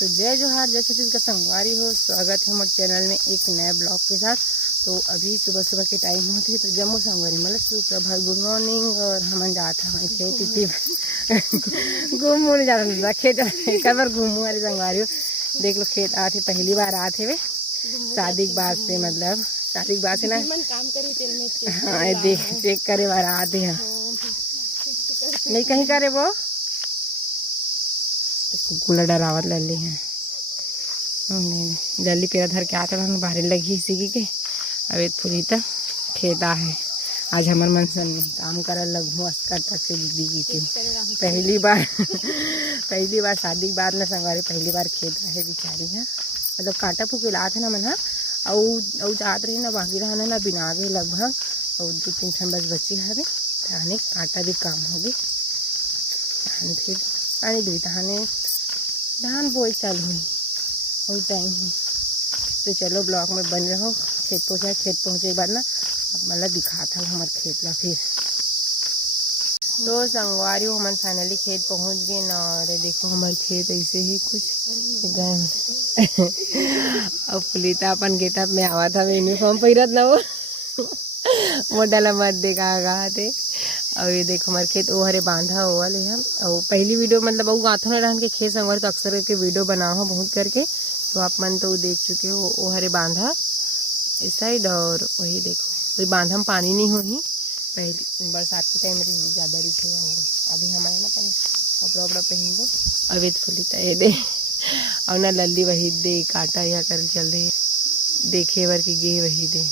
तो जय जोहार, जय छत्तीसगढ़ संगवारी हो। स्वागत है हमारे चैनल में एक नए ब्लॉग के साथ। तो अभी सुबह सुबह के टाइम होते तो जम्मू संगवारी मतलब सुप्रभात, गुड मॉर्निंग। और हम जाता हमारे खेत इतनी घूमने जाता खेत एक बार घूमू वाले संगवारी हो। देख लो खेत आते पहली बार आते वे शादी के बाद से, मतलब शादी के बाद से ना काम करे। हाँ देख चेक करे बार आते हैं नहीं कहीं करे वो कुला डरावत लल्ली है। जल्दी पेरा धर के आते बाहर लगी इसी के अब एक फुली तक खेता है। आज हमार मनसन में काम कर लगू अस्कर से दीदी की पहली बार पहली बार शादी के बाद में संगवारी पहली बार खेत रहे बेचारी है। मतलब कांटा फूके लात है ना मन और जात रही ना बाकी रहना ना बिना गए लगभग और 2-3 ठन बस बची हवे तहने कांटा भी काम हो गई। फिर पानी दुई तहाने धान बोई चालू हुई वही टाइम है। तो चलो ब्लॉग में बन रहो। खेत पहुँचे के बाद ना अब मतलब दिखाता हूँ हमारे खेत ला। फिर तो संगवारी हो हम फाइनली खेत पहुँच गए ना। और देखो हमारे खेत ऐसे ही कुछ गए अब पुलिता अपन गेटअप में आवा था यूनिफॉर्म पहिरत ना वो मोडला मत देखा थे। और ये देखो हमारे खेत वो हरे बांधा हो वाले हम। और पहली वीडियो मतलब वो गाथों ने रहन के खेत संगवारी तो अक्सर करके वीडियो बनाओ हो बहुत करके, तो आप मन तो देख चुके हो वो हरे बांधा इस साइड। और वही देखो वही बांधा में पानी नहीं हो ही पहले बरसात के टाइम में ज़्यादा रिछ है वो। अभी हमारे ना पानी कपड़ा वपड़ा पहन दो अभी फुलिता ये दे और ना लल्ली वही दे काटा या कर चल दे देखे बर की गे वही दे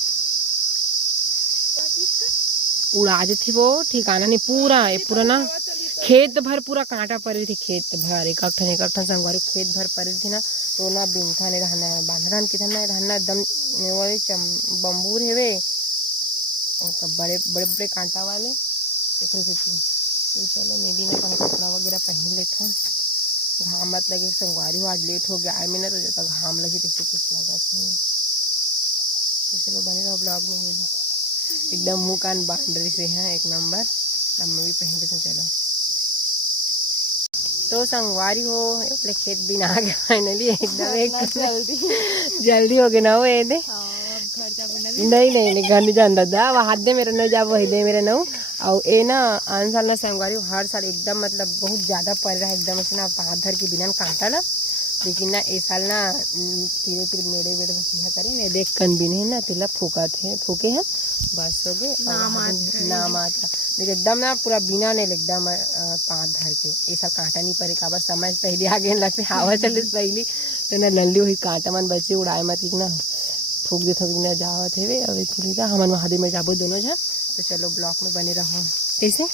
उड़ा थी वो ठिकाना नहीं पूरा ना खेत भर पूरा कांटा पड़ी थी। खेत भर एक ठन संगवारी खेत भर पड़ी थी ना। तो ना बिंथा नहीं रहना है बांधा रहन किधर नहीं रहना एकदम बम्बूर है वे बड़े बड़े बड़े कांटा वाले देख रहे थे। तो चलो मैं भी ना कपड़ा वगैरह पहन लेता हूँ। घाम मत लगे संगवारी हो आज लेट हो गया आए में ना तो जब घाम लगी तो कुछ लगा थे। तो चलो बने रहो ब्लॉग में। एकदम मुँह कान बाउंड्री से है एक नंबर। अब मैं भी पहन लेते चलो। तो संगवारी हो अपने खेत भी ना गया फाइनली एकदम एक जल्दी हो गया ना वो ये दे नहीं घर नहीं जान दादा वह हाथ दे मेरा न जा वही दे मेरा नऊ। और ये ना आन साल ना संगवारी हर साल एकदम मतलब बहुत ज़्यादा पड़ रहा है एकदम से ना पाँच धर के बिना कांटा ला। लेकिन ना इस साल ना धीरे धीरे मेड़े वेड़े में करें ना देख कन भी नहीं ना तुला फूके हैं बस हो गए ना मात्रा देखिए एकदम ना पूरा बिना नहीं एकदम पाँच धर के ऐसा कांटा नहीं पड़े काबर समय पहले आ गए लगते हवा चले पहली तो ना नल्ली हुई कांटा मन बचे उड़ाए मत ना फूक दे थोक ना जावत है। अब फूली था हमन महादेव में जाबो दोनों जन। तो चलो ब्लॉक में बने रहो कैसे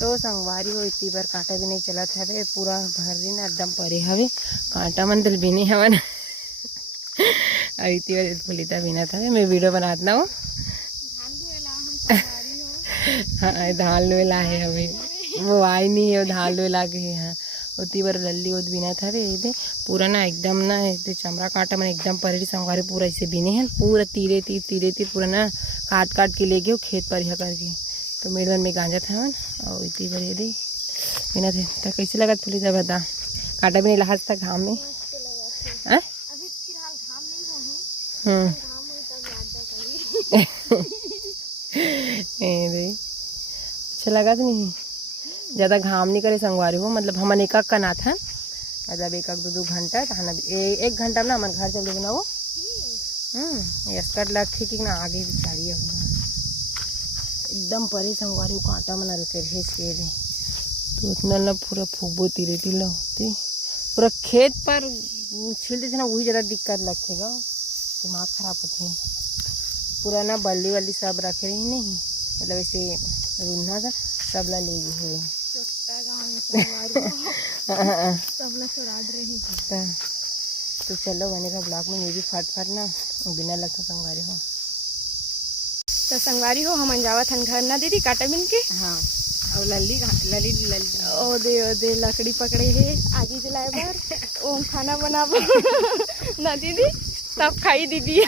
तो संगवारी हो इतनी बार कांटा भी नहीं चला था वे पूरा भर ना एकदम परे हवे कांटा मन दिल भी नहीं हवन और इतनी बार फुलिता भी ना था मैं वीडियो बनाता हूँ। हाँ धान लुएला है अभी वो आई नहीं है वो धान लुएला के यहाँ उतनी बार लल्ली उद बिना था वे दे पूरा ना एकदम ना चमड़ा कांटा मैंने एकदम परेड़ी संगवारी पूरा ऐसे बिने हैं पूरा तीरे तीर पूरा ना काट के ले गए खेत पर यहाँ करके। तो मेरे मन में गांजा था मन और इतनी बार ये दे बिना थे तो कैसे लगा फुली था बता कांटा भी नहीं लहा था घाम में अच्छा लगा तो नहीं ज़्यादा घाम नहीं करे संगवारी हो। मतलब हमन एक का ना था मतलब एक 2 घंटा एक घंटा में हमारे घर चले ना वो स्कर्ट लग थी कि ना आगे बिचारी होगा एकदम परे संगवारी कांटा मना रहे रे तो उतना ना पूरा फूबो तीरे ला होती पूरा खेत पर छिलते थे ना वही ज़्यादा दिक्कत लगेगा दिमाग खराब होते पूरा ना बल्ली वल्ली सब रखे रही नहीं मतलब ऐसे रूना था सब ला ले गए तो चलो बने का ब्लॉग में भी फट ना बिना लगता संगवारी हो। तो संगवारी हो हम जावत हन घर ना दीदी काटा बिन के। हाँ और लल्ली ओ दे लकड़ी पकड़े है आगे जलाए बार ओम खाना बनाबो ना दीदी तब खाई दीदी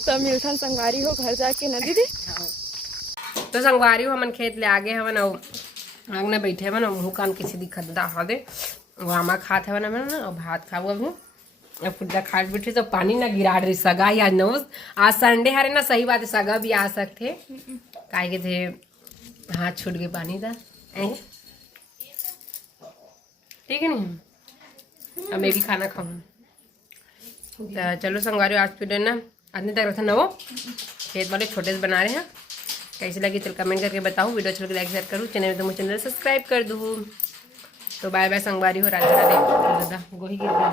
तो मिलथन संगवारी हो घर जाके ना दीदी। हाँ तो संगवारी हो हमन खेत ले आगे हवन और आगने बैठे हवन और मुँह कान किसी दिखत दा दे वामा खात हवन हमन और भात खाऊ अभी अब फुटका खाट बैठे तो पानी ना गिरा रही सगा ही आज नौ आज संडे हरे ना सही बात है सगा भी आ सकते काहे के थे हाथ छूट गए पानी दा ठीक है नहीं अब मैं भी खाना खाऊँ तो चलो संगवारी आज वीडियो ना आदमी तक रखा ना वो खेत वाले छोटे से बना रहे हैं कैसे लगी चल कमेंट करके बताओ वीडियो अच्छी लगी लाइक शेयर करूँ चैनल में तो मुझे चैनल सब्सक्राइब कर दूँ तो बाय बाय संगवारी हो राधा राधे गोही गिर गया